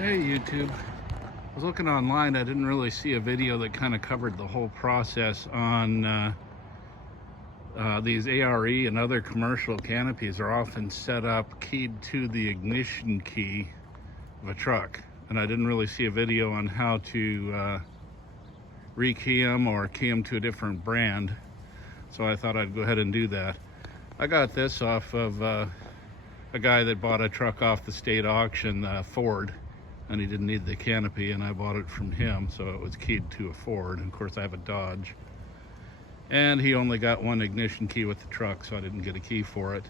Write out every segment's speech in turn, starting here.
Hey YouTube, I was looking online. I didn't really see a video that kind of covered the whole process on these ARE and other commercial canopies are often set up keyed to the ignition key of a truck, and I didn't really see a video on how to rekey them or key them to a different brand, so I thought I'd go ahead and do that. I got this off of a guy that bought a truck off the state auction, Ford, and he didn't need the canopy, and I bought it from him, so it was keyed to a Ford. And of course I have a Dodge, and he only got one ignition key with the truck, so I didn't get a key for it.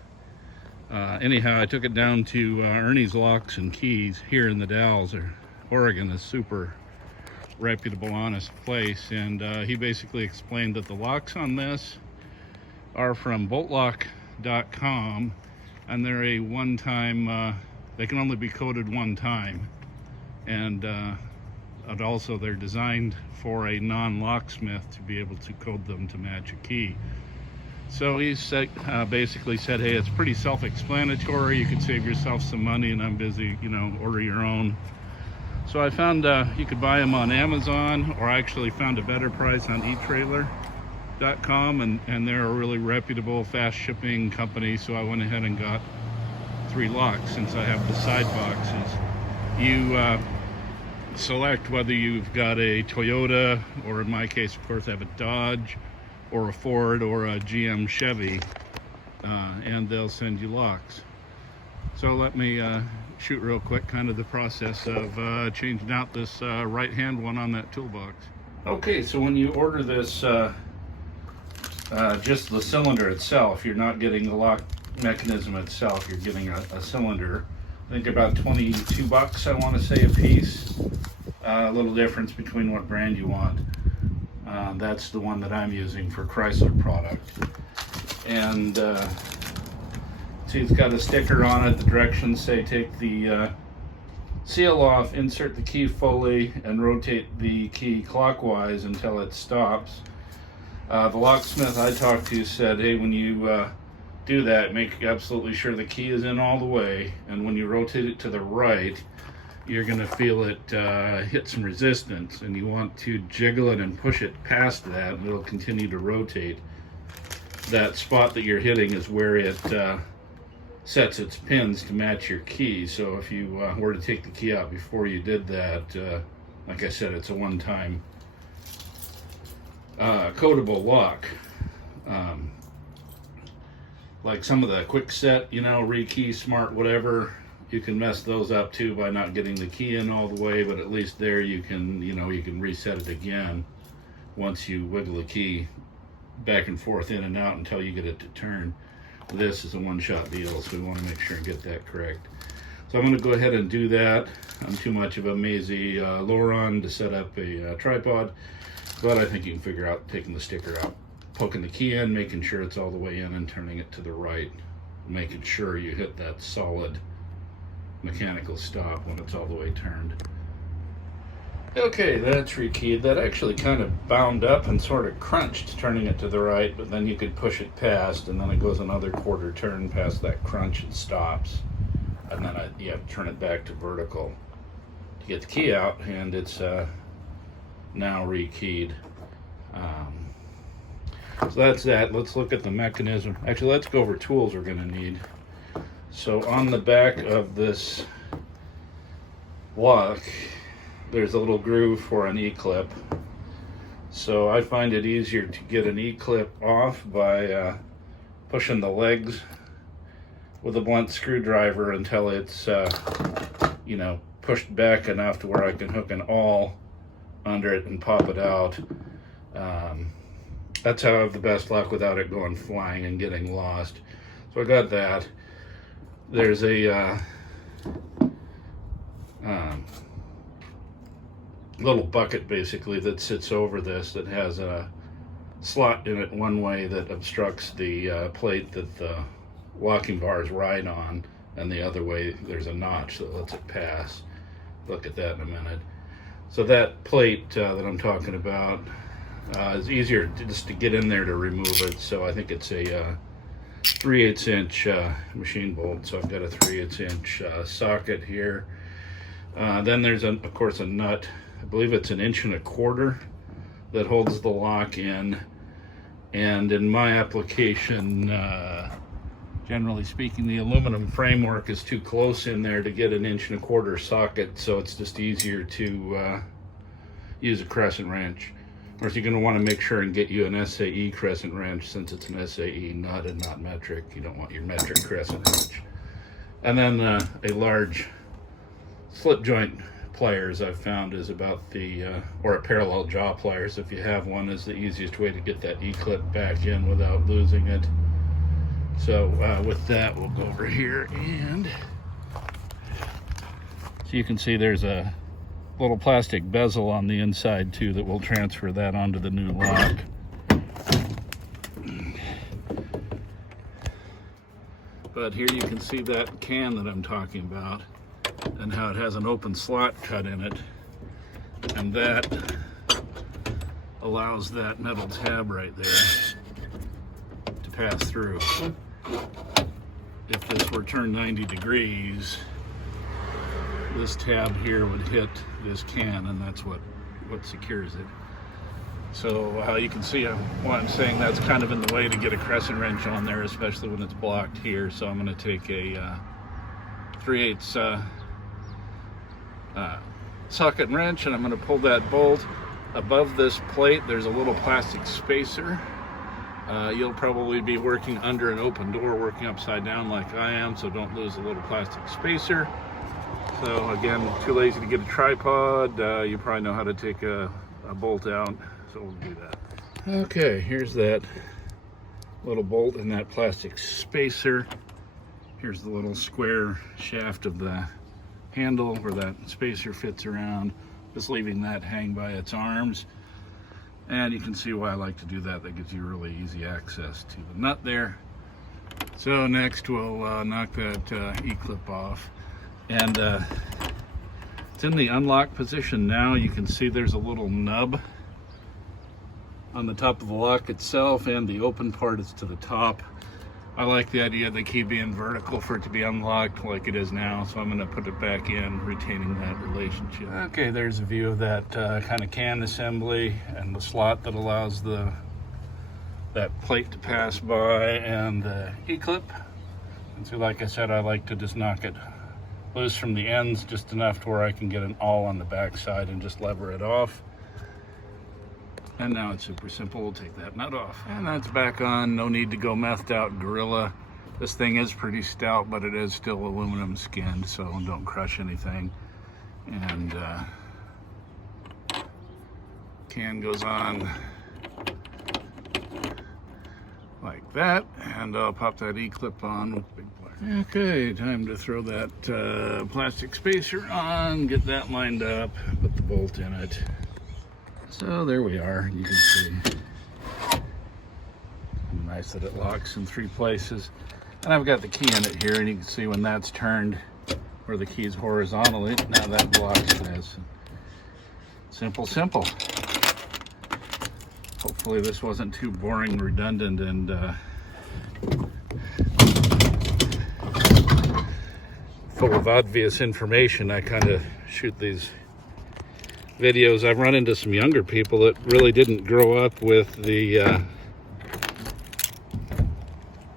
Anyhow, I took it down to Ernie's Locks and Keys here in the Dalles, Oregon, a super reputable, honest place, and he basically explained that the locks on this are from BoltLock.com, and they're a one-time, they can only be coded one time, and also they're designed for a non-locksmith to be able to code them to match a key. So he said, basically said, hey, it's pretty self-explanatory, you could save yourself some money, and I'm busy, order your own. So I found you could buy them on Amazon, or I actually found a better price on eTrailer.com, and they're a really reputable, fast shipping company, so I went ahead and got 3 locks since I have the side boxes. You select whether you've got a Toyota, or in my case, of course, I have a Dodge, or a Ford, or a GM Chevy, and they'll send you locks. So let me shoot real quick kind of the process of changing out this right hand one on that toolbox. Okay, so when you order this, just the cylinder itself, you're not getting the lock mechanism itself, you're getting a cylinder. I think about 22 bucks, I want to say, a piece. A little difference between what brand you want. That's the one that I'm using for Chrysler product. And see, it's got a sticker on it. The directions say take the seal off, insert the key fully, and rotate the key clockwise until it stops. The locksmith I talked to said, hey, when you do that, make absolutely sure the key is in all the way, and when you rotate it to the right, you're going to feel it hit some resistance, and you want to jiggle it and push it past that, and it'll continue to rotate. That spot that you're hitting is where it sets its pins to match your key. So if you were to take the key out before you did that, like I said, it's a one-time codable lock. Like some of the quick set, rekey, smart, whatever, you can mess those up too by not getting the key in all the way, but at least there you can, you can reset it again once you wiggle the key back and forth, in and out, until you get it to turn. This is a one-shot deal, so we want to make sure and get that correct. So I'm going to go ahead and do that. I'm too much of a mazy Loron to set up a tripod, but I think you can figure out taking the sticker out, poking the key in, making sure it's all the way in, and turning it to the right, making sure you hit that solid mechanical stop when it's all the way turned. Okay, that's rekeyed. That actually kind of bound up and sort of crunched turning it to the right, but then you could push it past, and then it goes another quarter turn past that crunch and stops, and then you have to turn it back to vertical to get the key out, and it's now rekeyed. So that's that. Let's look at the mechanism. Actually, let's go over tools we're going to need. So on the back of this lock, there's a little groove for an E-clip. So I find it easier to get an E-clip off by pushing the legs with a blunt screwdriver until it's pushed back enough to where I can hook an awl under it and pop it out. That's how I have the best luck without it going flying and getting lost. So I got that. There's a little bucket basically that sits over this that has a slot in it one way that obstructs the plate that the locking bars ride on, and the other way there's a notch that lets it pass. Look at that in a minute. So that plate that I'm talking about is easier just to get in there to remove it. So I think it's a 3/8 inch machine bolt. So I've got a 3/8 inch socket here. Then there's, of course, a nut. I believe it's 1.25 inches that holds the lock in. And in my application, generally speaking, the aluminum framework is too close in there to get 1.25 inch socket, so it's just easier to use a crescent wrench. Of course, you're going to want to make sure and get you an SAE crescent wrench, since it's an SAE nut and not metric. You don't want your metric crescent wrench. And then a large slip joint pliers I've found is about the, or a parallel jaw pliers if you have one, is the easiest way to get that E-clip back in without losing it. So with that, we'll go over here, and so you can see there's a little plastic bezel on the inside too that will transfer that onto the new lock. But here you can see that can that I'm talking about, and how it has an open slot cut in it, and that allows that metal tab right there to pass through. If this were turned 90 degrees, this tab here would hit this can, and that's what secures it. So you can see why I'm saying that's kind of in the way to get a crescent wrench on there, especially when it's blocked here. So I'm going to take a 3/8 socket wrench, and I'm going to pull that bolt. Above this plate there's a little plastic spacer. You'll probably be working under an open door, working upside down like I am, so don't lose a little plastic spacer. So again, too lazy to get a tripod, you probably know how to take a bolt out, so we'll do that. Okay, here's that little bolt and that plastic spacer. Here's the little square shaft of the handle where that spacer fits around, just leaving that hang by its arms. And you can see why I like to do that. That gives you really easy access to the nut there. So next we'll knock that E-clip off. And it's in the unlock position now. You can see there's a little nub on the top of the lock itself, and the open part is to the top. I like the idea of the key being vertical for it to be unlocked like it is now, so I'm going to put it back in, retaining that relationship. Okay, there's a view of that kind of can assembly and the slot that allows that plate to pass by, and the E-clip. And so like I said, I like to just knock it loose from the ends just enough to where I can get it all on the back side and just lever it off. And now it's super simple. We'll take that nut off, and that's back on. No need to go methed out Gorilla. This thing is pretty stout, but it is still aluminum skinned, so don't crush anything. And can goes on like that, and I'll pop that E-clip on with big pliers. Okay, time to throw that plastic spacer on, get that lined up, put the bolt in it. So there we are. You can see nice that it locks in 3 places, and I've got the key in it here, and you can see when that's turned where the key is horizontally, now that blocks this. Simple. Hopefully this wasn't too boring, redundant, and full of obvious information. I kind of shoot these videos. I've run into some younger people that really didn't grow up with the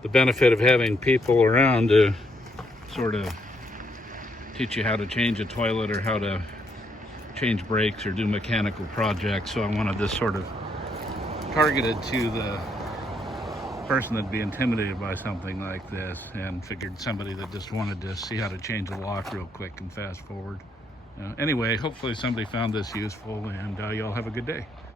benefit of having people around to sort of teach you how to change a toilet or how to change brakes or do mechanical projects. So I wanted this sort of targeted to the person that'd be intimidated by something like this, and figured somebody that just wanted to see how to change a lock real quick and fast forward. Anyway, hopefully somebody found this useful, and y'all have a good day.